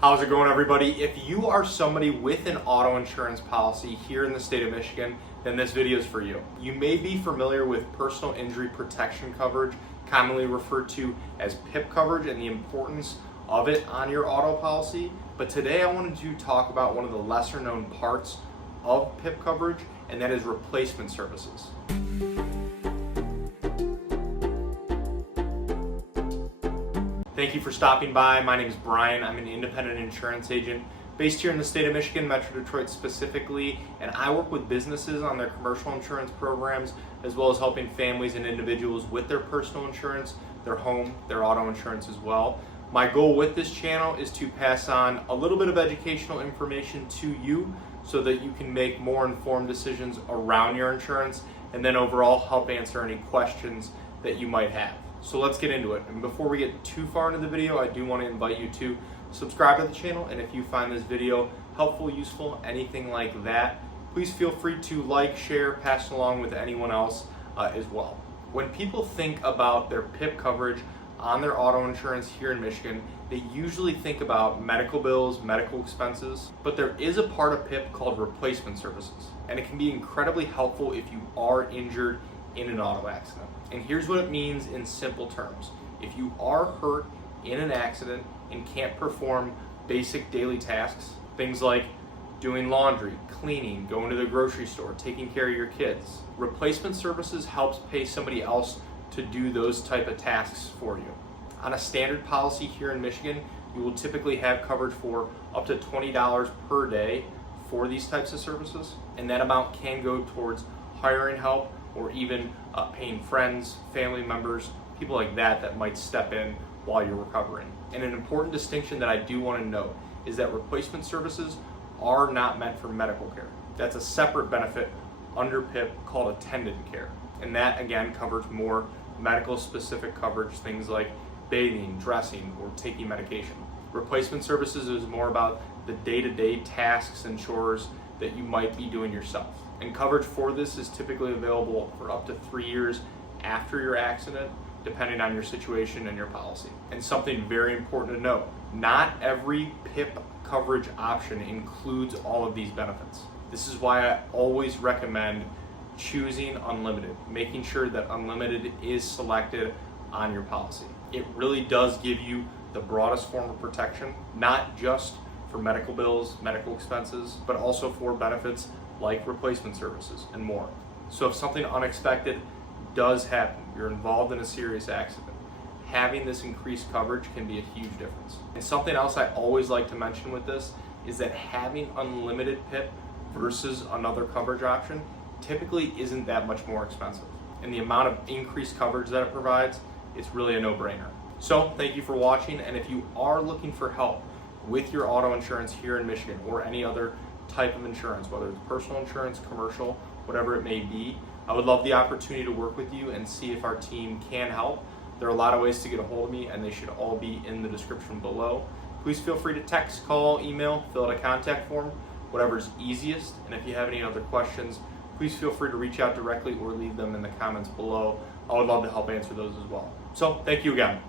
How's it going, everybody? If you are somebody with an auto insurance policy here in the state of Michigan, then this video is for you. You may be familiar with personal injury protection coverage, commonly referred to as PIP coverage, and the importance of it on your auto policy. But today I wanted to talk about one of the lesser known parts of PIP coverage, and that is replacement services. Thank you for stopping by. My name is Brian. I'm an independent insurance agent based here in the state of Michigan, Metro Detroit specifically, and I work with businesses on their commercial insurance programs, as well as helping families and individuals with their personal insurance, their home, their auto insurance as well. My goal with this channel is to pass on a little bit of educational information to you so that you can make more informed decisions around your insurance, and then overall help answer any questions that you might have. So let's get into it. And before we get too far into the video, I do want to invite you to subscribe to the channel. And if you find this video helpful, useful, anything like that, please feel free to like, share, pass it along with anyone else as well. When people think about their PIP coverage on their auto insurance here in Michigan, they usually think about medical bills, medical expenses, but there is a part of PIP called replacement services. And it can be incredibly helpful if you are injured in an auto accident. And here's what it means in simple terms. If you are hurt in an accident and can't perform basic daily tasks, things like doing laundry, cleaning, going to the grocery store, taking care of your kids, replacement services helps pay somebody else to do those type of tasks for you. On a standard policy here in Michigan, you will typically have coverage for up to $20 per day for these types of services, and that amount can go towards hiring help or even paying friends, family members, people like that might step in while you're recovering. And an important distinction that I do want to note is that replacement services are not meant for medical care. That's a separate benefit under PIP called attendant care. And that again covers more medical specific coverage, things like bathing, dressing, or taking medication. Replacement services is more about the day-to-day tasks and chores that you might be doing yourself. And coverage for this is typically available for up to 3 years after your accident, depending on your situation and your policy. And something very important to note, not every PIP coverage option includes all of these benefits. This is why I always recommend choosing Unlimited, making sure that Unlimited is selected on your policy. It really does give you the broadest form of protection, not just for medical bills, medical expenses, but also for benefits like replacement services and more. So if something unexpected does happen, you're involved in a serious accident, having this increased coverage can be a huge difference. And something else I always like to mention with this is that having unlimited PIP versus another coverage option typically isn't that much more expensive. And the amount of increased coverage that it provides, it's really a no-brainer. So thank you for watching, and if you are looking for help with your auto insurance here in Michigan or any other type of insurance, whether it's personal insurance, commercial, whatever it may be, I would love the opportunity to work with you and see if our team can help. There are a lot of ways to get a hold of me, and they should all be in the description below. Please feel free to text, call, email, fill out a contact form, whatever's easiest. And if you have any other questions, please feel free to reach out directly or leave them in the comments below. I would love to help answer those as well. So thank you again.